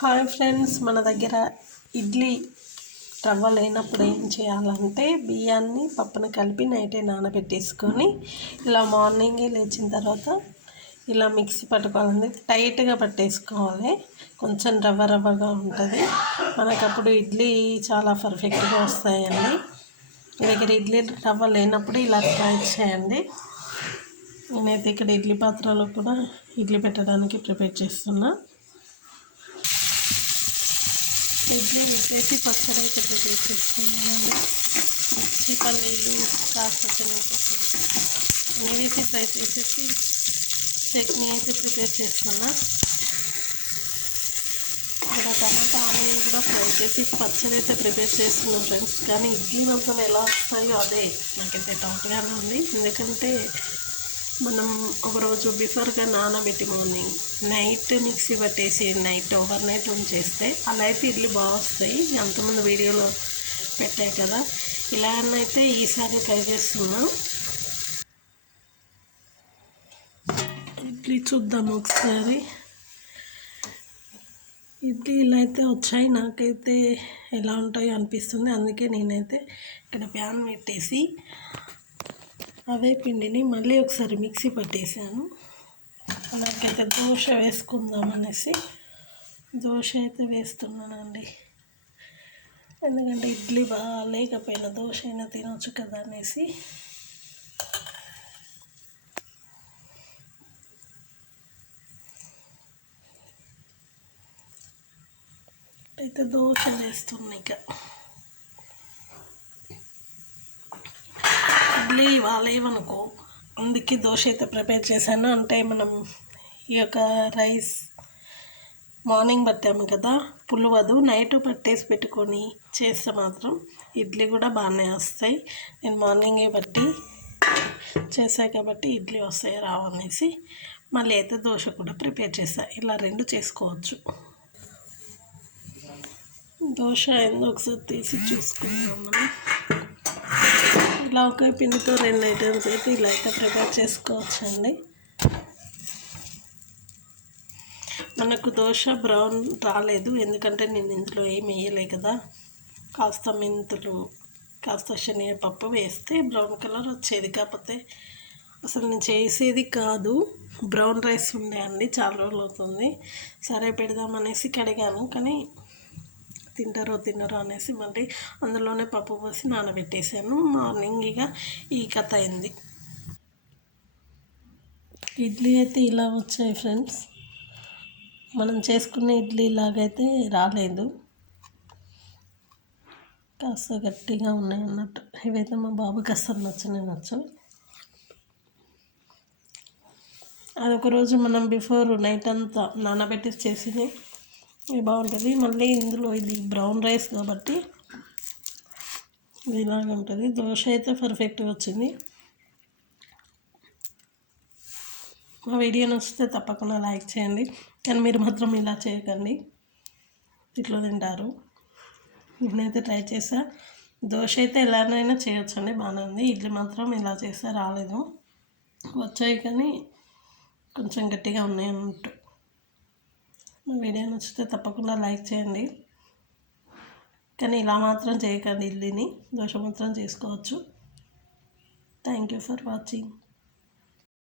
Hi friends మన దగ్గర ఇడ్లీ రవ్వ లేనప్పుడు ఏం చేయాలంటే బియ్యాన్ని పప్పును కలిపి నైటే నానబెట్టేసుకొని ఇలా మార్నింగే లేచిన తర్వాత ఇలా మిక్సీ పట్టుకోవాలండి టైట్గా పట్టేసుకోవాలి. కొంచెం రవ్వ రవ్వగా ఉంటుంది. మనకు అప్పుడు ఇడ్లీ చాలా పర్ఫెక్ట్గా వస్తాయండి. మీ దగ్గర ఇడ్లీ రవ్వ లేనప్పుడు ఇలా ట్రై చేయండి. నేనైతే ఇక్కడ ఇడ్లీ పాత్రలో కూడా ఇడ్లీ పెట్టడానికి ప్రిపేర్ చేస్తున్నా. ఇడ్లీ వేసేసి పచ్చడి అయితే ప్రిపేర్ చేసుకున్నానండి. ఈ పల్లీలు కాస్త శనగపప్పు వేసి ఫ్రై చేసేసి చట్నీ అయితే ప్రిపేర్ చేసుకున్నా. ఇక్కడ టమాటా ఆనియన్ కూడా ఫ్రై చేసి పచ్చడి అయితే ప్రిపేర్ చేస్తున్నాం ఫ్రెండ్స్. కానీ ఇడ్లీ మాత్రం ఎలా వస్తాయో అదే నాకైతే డౌట్గానే ఉంది. ఎందుకంటే మనం ఒకరోజు బిఫోర్గా నానబెట్టి మార్నింగ్ నైట్ మిక్సీ పట్టేసి నైట్ ఓవర్ నైట్ ఉంచేస్తే అలా అయితే ఇడ్లీ బాగా వస్తాయి అంతమంది వీడియోలో పెట్టాయి కదా. ఇలా అయితే ఈసారి ట్రై చేస్తున్నాం. ఇడ్లీ చూద్దాం ఒకసారి. ఇడ్లీ ఇలా అయితే వచ్చాయి. నాకైతే ఎలా ఉంటాయో అనిపిస్తుంది. అందుకే నేనైతే ఇక్కడ ప్యాన్ పెట్టేసి అదే పిండిని మళ్ళీ ఒకసారి మిక్సీ పట్టేసాను. నాకైతే దోశ వేసుకుందాం అనేసి దోశ అయితే వేస్తున్నానండి. ఎందుకంటే ఇడ్లీ బాగా లేకపోయినా దోశ అయినా తినొచ్చు కదా అనేసి. అయితే దోశ వేస్తున్నా ఇక. ఇడ్లీ ఇవ్వనుకో అందుకే దోశ అయితే ప్రిపేర్ చేశాను. అంటే మనం ఈ యొక్క రైస్ మార్నింగ్ పట్టాము కదా పులువదు. నైట్ పట్టేసి పెట్టుకొని చేస్తే మాత్రం ఇడ్లీ కూడా బాగానే వస్తాయి. నేను మార్నింగే బట్టి చేశాను కాబట్టి ఇడ్లీ వస్తాయి రావనేసి మళ్ళీ అయితే దోశ కూడా ప్రిపేర్ చేస్తాను ఇలా రెండు చేసుకోవచ్చు. దోశ ఎందుకు ఒకసారి తీసి చూసుకుందాం మనం. ఇలా ఒక పిండితో రెండు ఐటమ్స్ అయితే ఇలా అయితే ప్రిపేర్ చేసుకోవచ్చండి. మనకు దోశ బ్రౌన్ రాలేదు ఎందుకంటే నేను ఇందులో ఏమి వేయలే కదా. కాస్త మెంతులు కాస్త శనగపప్పు వేస్తే బ్రౌన్ కలర్ వచ్చేది. కాకపోతే అసలు నేను చేసేది కాదు. బ్రౌన్ రైస్ ఉండే అండి చాలా రోజులు అవుతుంది. సరే పెడదామనేసి కడిగాను కానీ తింటారో తినరో అనేసి మళ్ళీ అందులోనే పప్పు పోసి నానబెట్టేసాను మార్నింగ్ ఇక ఈ కథ అయింది. ఇడ్లీ అయితే ఇలా వచ్చాయి ఫ్రెండ్స్. మనం చేసుకున్న ఇడ్లీ ఇలాగైతే రాలేదు. కాస్త గట్టిగా ఉన్నాయి అన్నట్టు. ఇవైతే మా బాబుకి అస్సలు నచ్చనే నచ్చవు. అదొక రోజు మనం బిఫోర్ నైట్ అంతా నానబెట్టి చేసింది ఇది బాగుంటుంది. మళ్ళీ ఇందులో ఇది బ్రౌన్ రైస్ కాబట్టి ఇది ఇలాగ ఉంటుంది. దోశ అయితే పర్ఫెక్ట్గా వచ్చింది. మా వీడియో నచ్చితే తప్పకుండా లైక్ చేయండి. కానీ మీరు మాత్రం ఇలా చేయకండి. ఇట్లా తింటారు. నేనైతే ట్రై చేసా. దోశ అయితే ఎలానైనా చేయొచ్చండి. బాగానే ఉంది. ఇడ్లీ మాత్రం ఇలా చేస్తే రాలేదు. వచ్చాయి కానీ కొంచెం గట్టిగా ఉన్నాయి అన్నట్టు. వీడియో నచ్చితే తప్పకుండా లైక్ చేయండి. కానీ ఇలా మాత్రం చేయకండి ఇల్లుని దోష మాత్రం చేసుకోవచ్చు. Thank you for watching